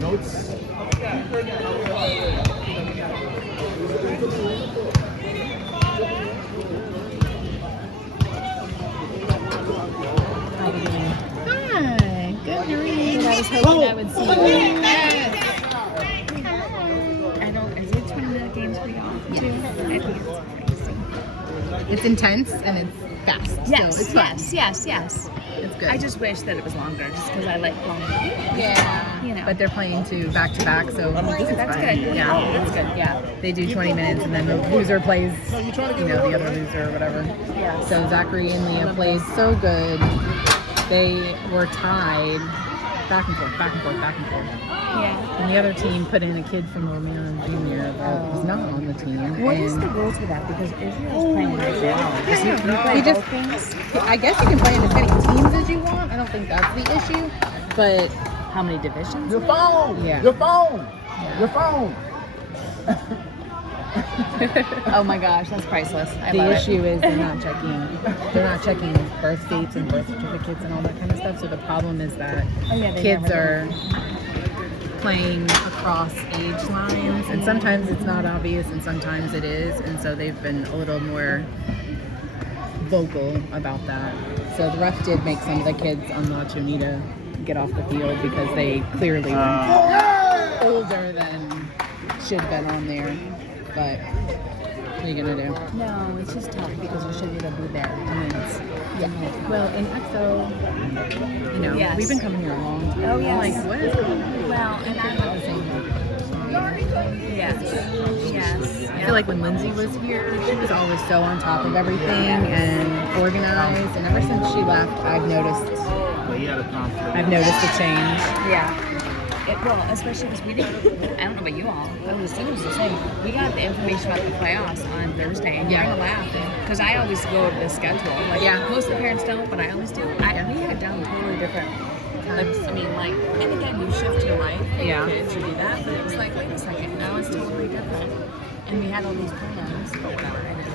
Notes. Hi, good morning. I was hoping I would see you. I don't, is it 20-minute games for y'all too? I think it's crazy. It's intense and it's fast. Yes, so it's yes. It's good. I just wish that it was longer, just because I like long. Yeah. You know. But they're playing back to back, so that's fine. good. Yeah, That's good. Yeah, they do 20 minutes, and then the loser plays, the other loser or whatever. Yeah. So Zachary and Leah played so good. They were tied back and forth. Yeah. And the other team put in a kid from Romeo Jr. that was not on the team. What is the rules with that? Because Israel's playing right now. You just, I guess you can play in as many teams as you want. I don't think that's the issue. But How many divisions? Your phone. Yeah. Your phone. Your phone. Oh my gosh, that's priceless. I the love issue is they're not checking birth dates and birth certificates and all that kind of stuff. So the problem is that kids are playing across age lines, and sometimes it's not obvious and sometimes it is, and so they've been a little more vocal about that. So the ref did make some of the kids on La Chonita get off the field because they clearly were older than should have been on there. But what are you gonna do? No, it's just tough because you shouldn't even be there. I mean, Well, in EXO, Yes. we've been coming here a long time. Oh, yes. Like, what is going on? well, and I love the same. Yes. I feel like when Lindsay was here, she was always so on top of everything and organized. And ever since she left, I've noticed a change. Yeah. Well, especially because we didn't, I don't know about you all, but it was the same. We got the information about the playoffs on Thursday, and you're going to laugh. Because I always go over the schedule. Like, most of the parents don't, but I always do. We had done totally different. And again, you shift your life. Yeah. Kids, you do that. But it was like, wait a second, now it's totally different. And we had all these plans, but whatever, I didn't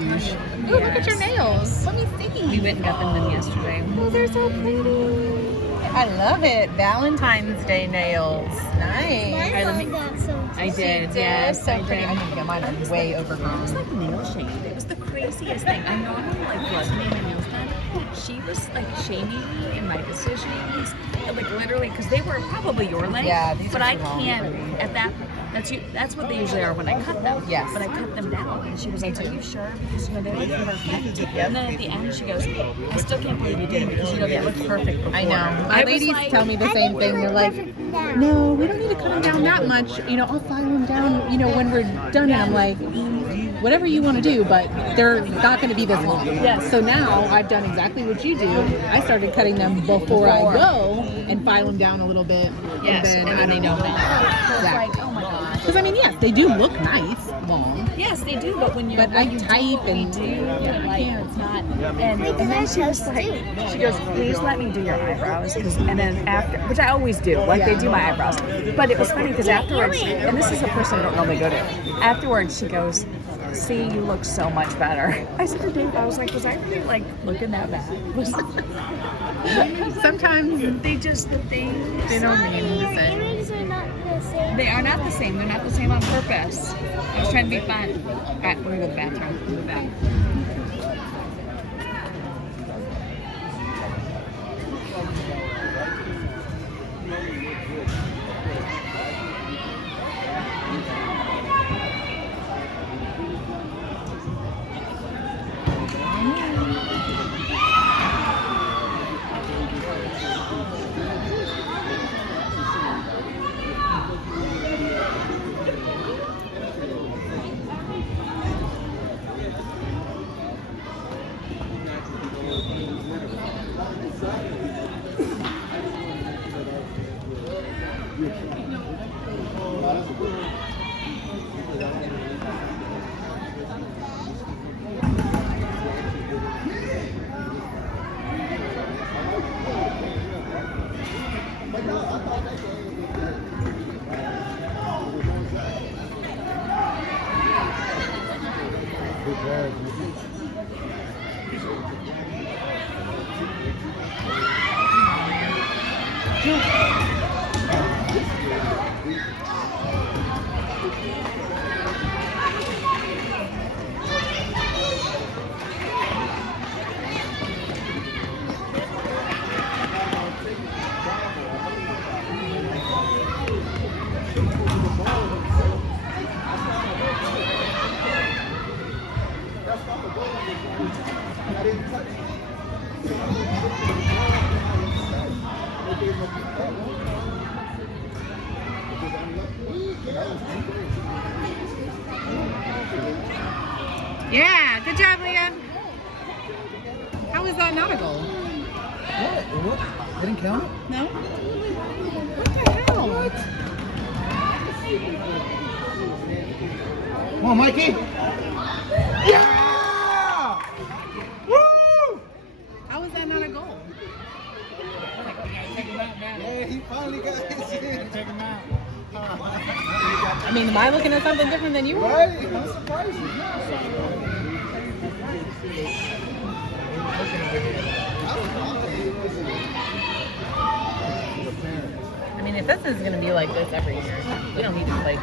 do this. Ooh, look at your nails. Let me see. We went and got them done yesterday. Oh, they're so pretty. I love it. Valentine's Day nails. Nice. I did, yes, so I pretty. did. I think mine are way It was overgrown. like nail shade. It was the craziest thing. I normally love getting my nails done. She was like shaming me in my decisions, like literally, because they were probably your length. Yeah, these but are I too long can't. for me. At that, that's what they usually are when I cut them. Yes. But I cut them down, and she was like, "Are you sure?" Because they're like perfect. Yep. And then at the end, she goes, "I still can't believe you did it because they look perfect before." I know. My I was ladies like- tell me the same thing. They're like, no, we don't need to cut them down that much. I'll file them down, when we're done. And I'm like, whatever you want to do, but they're not going to be this long. Yes. So now I've done exactly what you do. I started cutting them before I go and file them down a little bit. Yes, And and then then they don't. It's Exactly. like, oh my gosh. Because yes, they do look nice, long. Yes, they do, but when But you type do what we and- do, yeah, I like can't. it's not. And then she was like, she goes, "Please let me do your eyebrows," and then after, which I always do, like they do my eyebrows. But it was funny because afterwards, and this is a person I don't normally go to. Afterwards, she goes, "See, you look so much better." I said to Dave, I was like, "Was I really like looking that bad?" Sometimes They just the things. they don't mean the same. Earrings are not the same. They are not the same. They're not the same on purpose. I was trying to be fun. All right, we're gonna go to the bathroom. We'll be back. Yeah, good job, Leah. How is that not a goal? What? They didn't count it? No? What the hell? Come on, Mikey. Yeah! Woo! How is that not a goal? Yeah, he finally got his in. Take him out. I mean, am I looking at something different than you? Right? I'm surprised. I mean, if this is going to be like this every year, we don't need to play.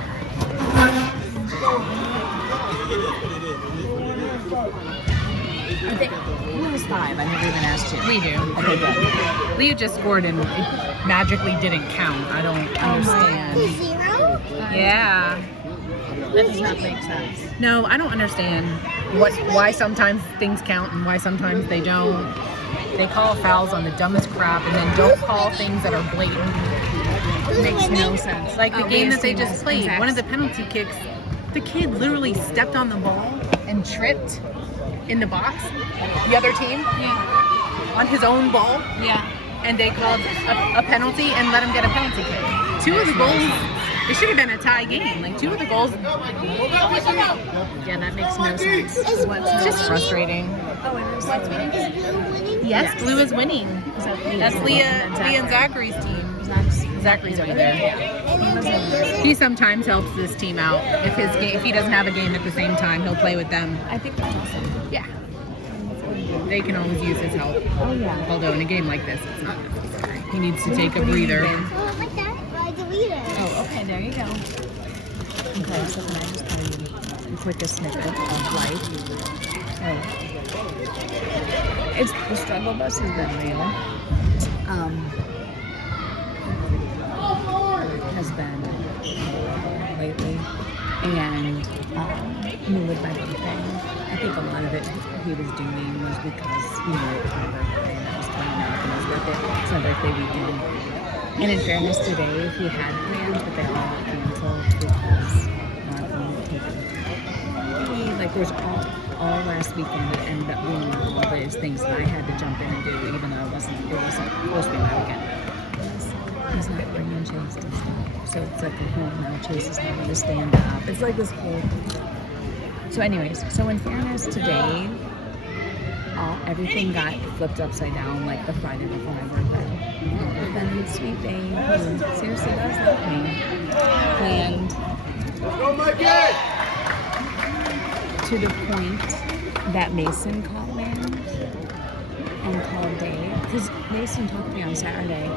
I think who was 5? I never even asked you. We do. Okay, good. Leah just scored and it magically didn't count. I don't understand. 0? Yeah. That does not make sense. No, I don't understand why sometimes things count and why sometimes they don't. They call fouls on the dumbest crap and then don't call things that are blatant. Makes no sense. Like the game that they Leah's just team is played, one of the penalty kicks, the kid literally stepped on the ball and tripped in the box. The other team, on his own ball, and they called a penalty and let him get a penalty kick. 2 of the goals, it should have been a tie game. Like 2 of the goals, Yeah, that makes no sense. it's just frustrating. Oh, it is. Is Blue winning? Yes, Blue is winning. Is that That's Leah and Zachary's team. Zachary's over there. He sometimes helps this team out. If he doesn't have a game at the same time, he'll play with them. I think that's awesome. Yeah. They can always use his help. Oh, yeah. Although in a game like this, it's not necessary. He needs to take a breather. Oh, I like that. I delete it. Oh, okay, there you go. Okay, so can I just tell you the quickest snippet of life? Oh. It's the struggle bus has been real. Has been lately, and with my birthday, I think a lot of it he was doing was because it was my birthday and I was coming up and his birthday. It's my birthday weekend. And in fairness, today he had plans, but they all got canceled because my phone was taken. Like there was all last weekend it ended up being all those things that I had to jump in and do, even though it wasn't supposed to be my weekend. He's not bringing Chase to stuff. So it's like a whole now Chase is having to stand up. It's like this whole thing. So anyways, so in fairness, today, everything got flipped upside down like the Friday before my birthday. But then sweet babe, who seriously does love me, planned to the point that Mason called me and called Dave. Because Mason talked to me on Saturday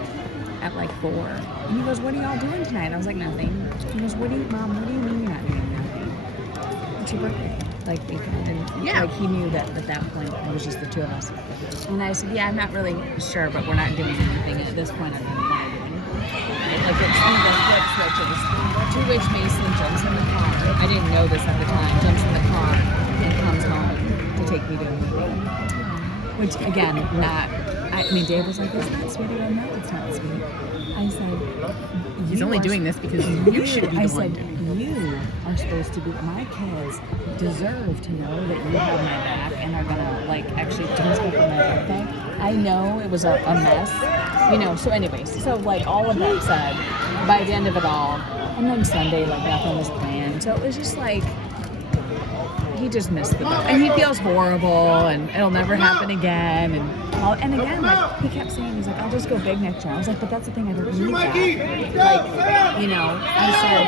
at like 4. And he goes, "What are y'all doing tonight?" I was like, "Nothing." He goes, Mom, what do you mean you're not doing nothing? It's your birthday. Like, like he knew that at that point it was just the 2 of us. And I said, "Yeah, I'm not really sure, but we're not doing anything at this point. I don't know what I'm doing." Like it's flip switches. To which Mason jumps in the car. I didn't know this at the time. Jumps in the car and comes home to take me to a movie. Which again, I mean, Dave was like, "It's not sweet." I go, "No, it's not sweet." I said, He's only doing this because you should be the one doing it. You are supposed to be, my kids deserve to know that you have my back and are gonna like actually do stuff for my birthday. I know it was a mess, so anyways, so like all of that said, by the end of it all, and then Sunday, like nothing was planned. So it was just like, he just missed the boat. And he feels horrible and it'll never happen again. And again, like he kept saying, he's like, "I'll just go big next year." I was like, "But that's the thing, I don't need that." Like, I said,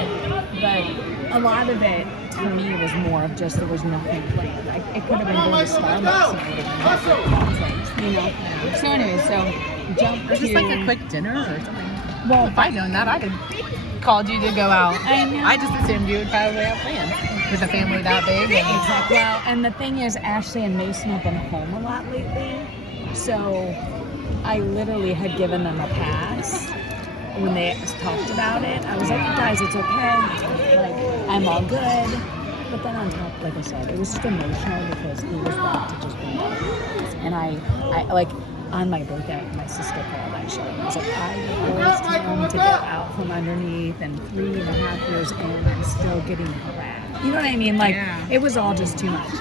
but a lot of it to me was more of just there was nothing planned. Like it could have been going to Starbucks and it would have been, So anyway, so jump Or just to like a quick dinner or something. Well, If I'd known that, I'd have called you to go out. I know. I just assumed you would probably have plans with a family that big. And exactly. Well, and the thing is, Ashley and Mason have been home a lot lately, so I literally had given them a pass when they talked about it. I was like, guys, it's okay. Like, I'm all good. But then on top, like I said, it was just emotional because he was about to just be there. And I like, on my birthday, my sister called actually. I was like, I forced him to get out from underneath, and 3.5 years in, I'm still getting harassed. You know what I mean? Like, it was all just too much.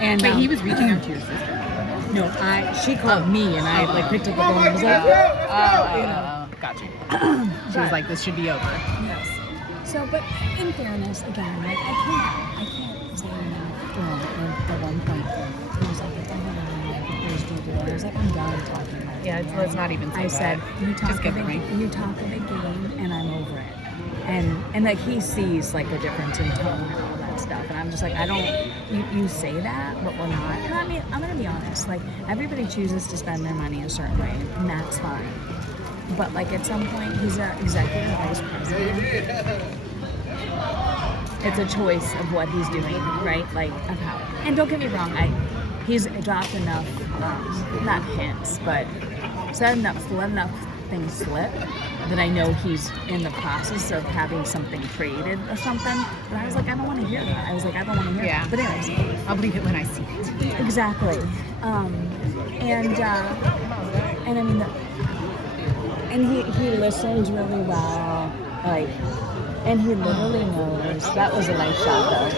And wait, he was reaching out to your sister. no, she called me, and I like picked up the phone and was like, got you. She was like, this should be over. yes. So, but in fairness, again, like I can't say enough. At one point, he was like, if I had a ring, please do it. I was like, I'm done talking about it. Yeah, let's not even say I that. said, you talk Just a get the big ring. you talk a big game, and I'm over it. And like he sees like the difference in tone and all that stuff, and I'm just like, I don't. You say that, but we're not. And I mean, I'm gonna be honest. Like everybody chooses to spend their money a certain way, and that's fine. But like at some point, he's our executive vice president. It's a choice of what he's doing, right? Like of how. And don't get me wrong, he's dropped enough, not hints, but let enough things slip that I know he's in the process of having something created or something. But I was like, I don't want to hear that. I was like, I don't want to hear that. But anyways, I'll believe it when I see it. exactly. And I mean, and he listens really well, like, and he literally knows. That was a nice shot, though.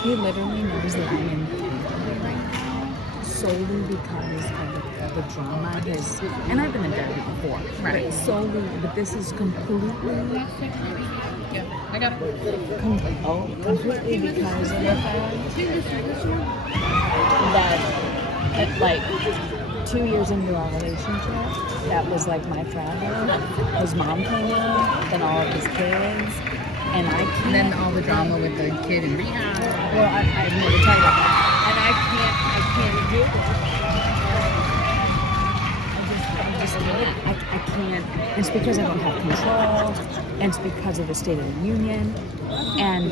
He literally knows that I'm in pain right now, solely because of the drama. And I've been in therapy before, Right. But solely, but this is completely. Yeah, I got it. Completely because of the fact that, like, 2 years into our relationship, that was like my father. His mom came in, then all of his kids, and I can't. And then all the drama with the kid in rehab. Well, I didn't want to tell you about that. And I can't do it. I can't. It's because I don't have control, and it's because of the State of the Union, and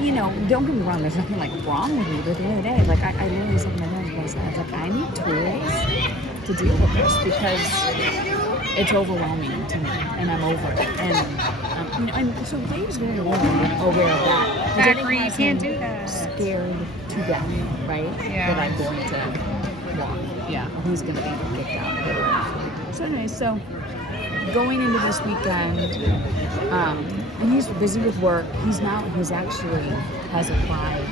you know, don't get me wrong. There's nothing like wrong with me, but at the end of the day, like I literally said to my dad, I was like, I need tools to deal with this because it's overwhelming to me, and I'm over it. And you know, and so Leah's very aware of that. Zachary, you can't do that. Scared to death, right? Yeah. That I'm going to walk. Yeah. Who's going to be kicked out? So anyway, so going into this weekend, and he's busy with work. He's actually has applied.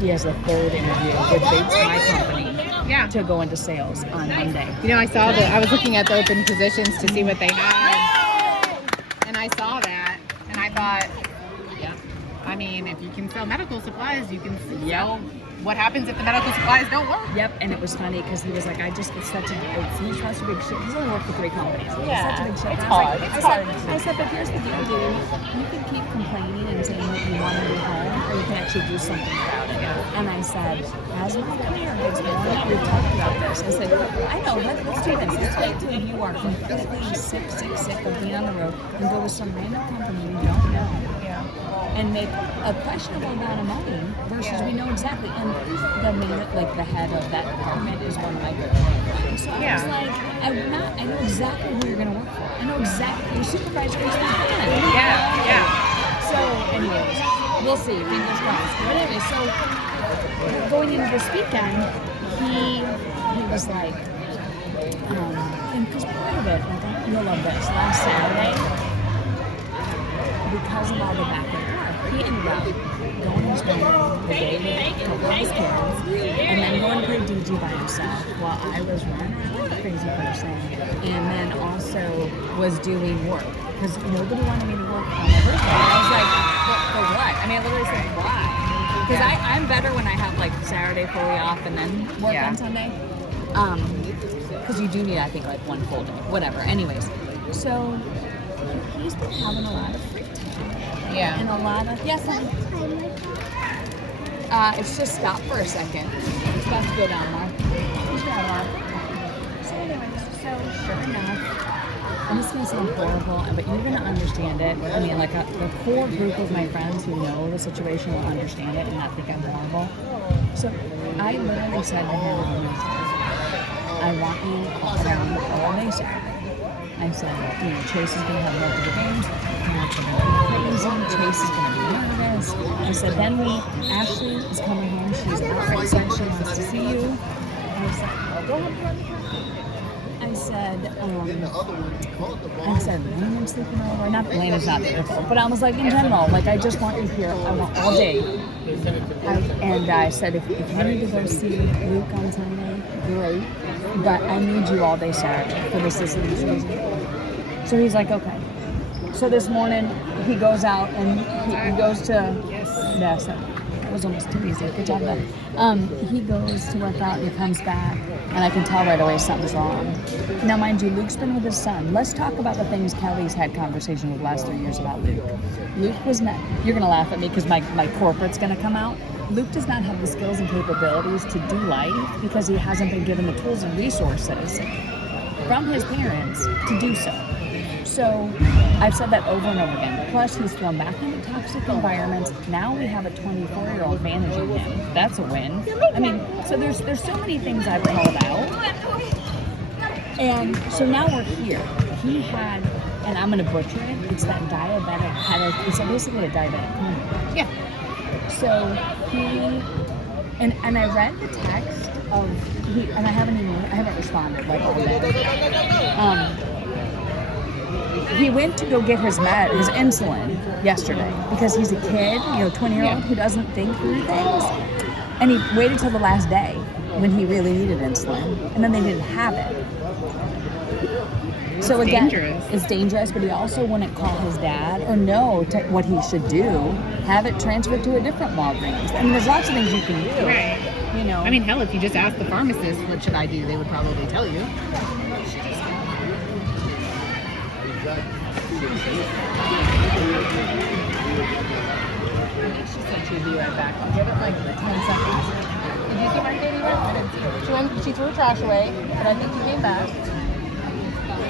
He has a third interview with Bates, my company, to go into sales on Monday. You know, I was looking at the open positions to see what they had. And I saw that, and I thought, I mean, if you can sell medical supplies, you can sell what happens if the medical supplies don't work. Yep, and it was funny because he was like, he's such a big shit. He's only worked for 3 companies. He's such a big shit. It's And I was hard. like, It's hard. I said, but here's the deal, dude. You can keep complaining and saying that you want to be home, or you can actually do something about it. And I said, as my career gets going, we've talked about this. I said, I know, let's do this. Let's wait till you are completely sick of being on the road and go with some random company you don't know. And make a questionable amount of money versus we know exactly. And the head of that department is one of my good friends. So I was like, I know exactly who you're going to work for. I know exactly your supervisor is my friend. Yeah. So, anyways, we'll see. Fingers crossed. But anyway, so going into this weekend, he was like, and because part of it, like, you'll love this. Last Saturday, because of all the back and forth, he ended up going and spending the day with a couple of his kids, and then going to play DJ by himself while I was running around like a crazy person, and then also was doing work because nobody wanted me to work on my birthday. I was like, well, for what? I mean, I literally said, why? Because I'm better when I have like Saturday fully off and then work on Sunday. Because you do need, I think, like one full day, whatever. Anyways, so he's been having a lot of free time. And a lot of it's just stop for a second. It's about to go down, Mark. So anyways. So sure enough, and this is going to sound horrible, but you're going to understand it. I mean, like the core group of my friends who know the situation will understand it and not think I'm horrible. So I literally said to him, I want you around all day Saturday. I said, you know, Chase is going to have multiple games. It's going to be crazy. Chase is going to be nervous. I said, then Ashley is coming home. She's outright said she wants to see you. I said, Lena's sleeping over. Not that Lena's not their fault, but I was like, in general, like, I just want you here. I want all day. I said, if you need to go see Luke on Sunday, great. But I need you all day Saturday for this season. So he's like, okay. So this morning, he goes out and he goes to, yes, that was almost too easy. Good job, Ben. He goes to work out and he comes back, and I can tell right away something's wrong. Now, mind you, Luke's been with his son. Let's talk about the things Kelly's had conversation with the last 3 years about Luke. Luke was not, you're going to laugh at me because my corporate's going to come out. Luke does not have the skills and capabilities to do life because he hasn't been given the tools and resources from his parents to do so. So I've said that over and over again. Plus, he's thrown back into toxic environments. Now we have a 24-year-old managing him. That's a win. I mean, so there's so many things I've called out. And so now we're here. He had, and I'm going to butcher it, it's that diabetic, it's basically a diabetic coma. Yeah. So and I read the text of, and I haven't responded like all day. He went to go get his insulin yesterday because he's a kid, 20-year-old who doesn't think through things. And he waited till the last day when he really needed insulin, and then they didn't have it. So again, it's dangerous, but he also wouldn't call his dad or know what he should do, have it transferred to a different Walgreens. I mean, there's lots of things you can do. Right. I mean, hell, if you just ask the pharmacist, what should I do, they would probably tell you. She said she'd be right back. I'll give it like 10 seconds. Did you see my baby? I didn't see her. She threw her trash away, but I think she came back.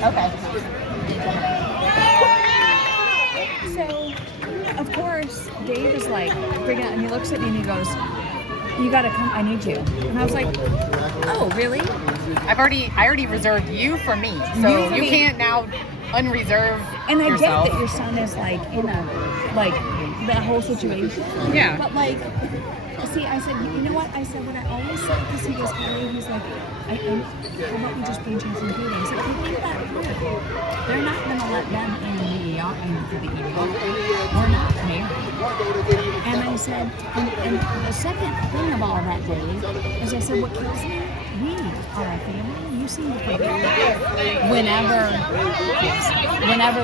Okay. So, of course, Dave is like freaking out, and he looks at me and he goes, "You gotta come. I need you." And I was like, "Oh, really?" I already reserved you for me, so you can't now unreserve and I yourself. get that your son is like in a that whole situation. Yeah. But see, I said, you know what? I said what I always say because he goes, Kelly, he's like, how about we just bring Chase and Katie? I said, think that through. They're not gonna let them in the ER into the ER. We're not married. And I said, and the second thing of all that, Dave, is I said, what kills me? We are a family. You seem to forget that whenever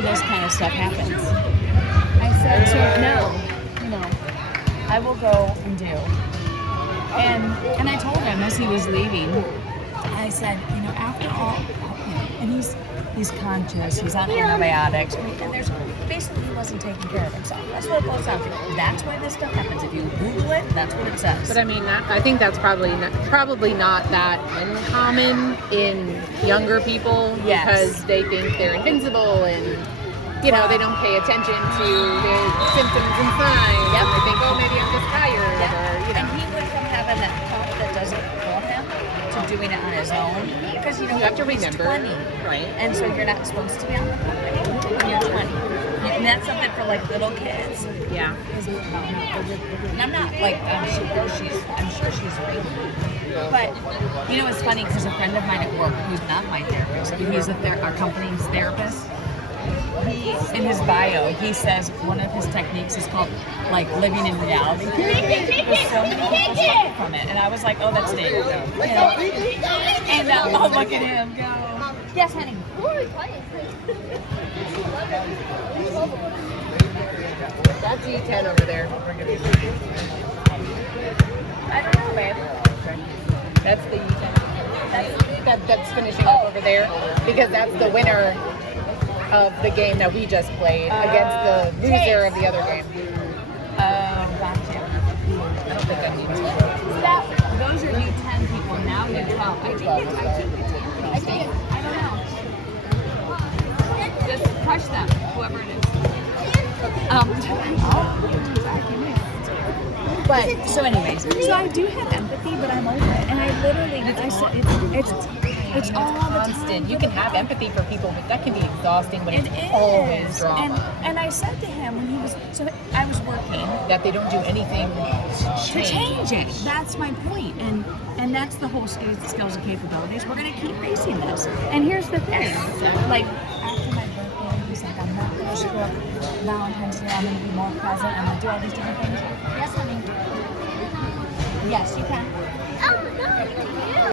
this kind of stuff happens. I said, so no, I will go and do. And I told him as he was leaving, I said, after all, and he's conscious, he's on antibiotics, and there's basically he wasn't taking care of himself. That's what it boils down to. That's why this stuff happens. If you Google it, that's what it says. But I mean, I think that's probably not that uncommon in younger people because they think they're invincible and they don't pay attention to their symptoms and signs. Yep. They think, oh, maybe I'm just tired, or And he went from having that pump that doesn't kill him to doing it on his own because you have to remember, 20, right? And so you're not supposed to be on the pump when you're 20. And that's something for little kids. Yeah. And I'm not I'm sure she's right. But it's funny because a friend of mine at work who's not my therapist, but he's our company's therapist. In his bio, he says one of his techniques is called living in reality. There's so many people suffer from it, and I was like, oh, that's Dave. And I'll look at him go, yes, honey. That's E10 over there. I don't know, babe. That's the E10. That's finishing up over there because that's the winner of the game that we just played against the loser of the other game. Gotcha. I don't think I'm U10. Those are U10 people. Now U12. I think it's I don't know. just crush them, whoever it is. But so, anyways, so I do have empathy, but I'm over it, and I literally, I said it's all the Constant. time. You can have empathy for people, but that can be exhausting when it's always drama. And I said to him when he was, so I was working, That they don't do anything to change it. That's my point. And that's the whole skills and capabilities. We're going to keep facing this. And here's the thing. Like, after my birthday, he's like, I'm not going to screw up Valentine's Day. I'm going to be more present. I'm going to do all these different things. Yes, honey. Yes, you can. Oh, no, you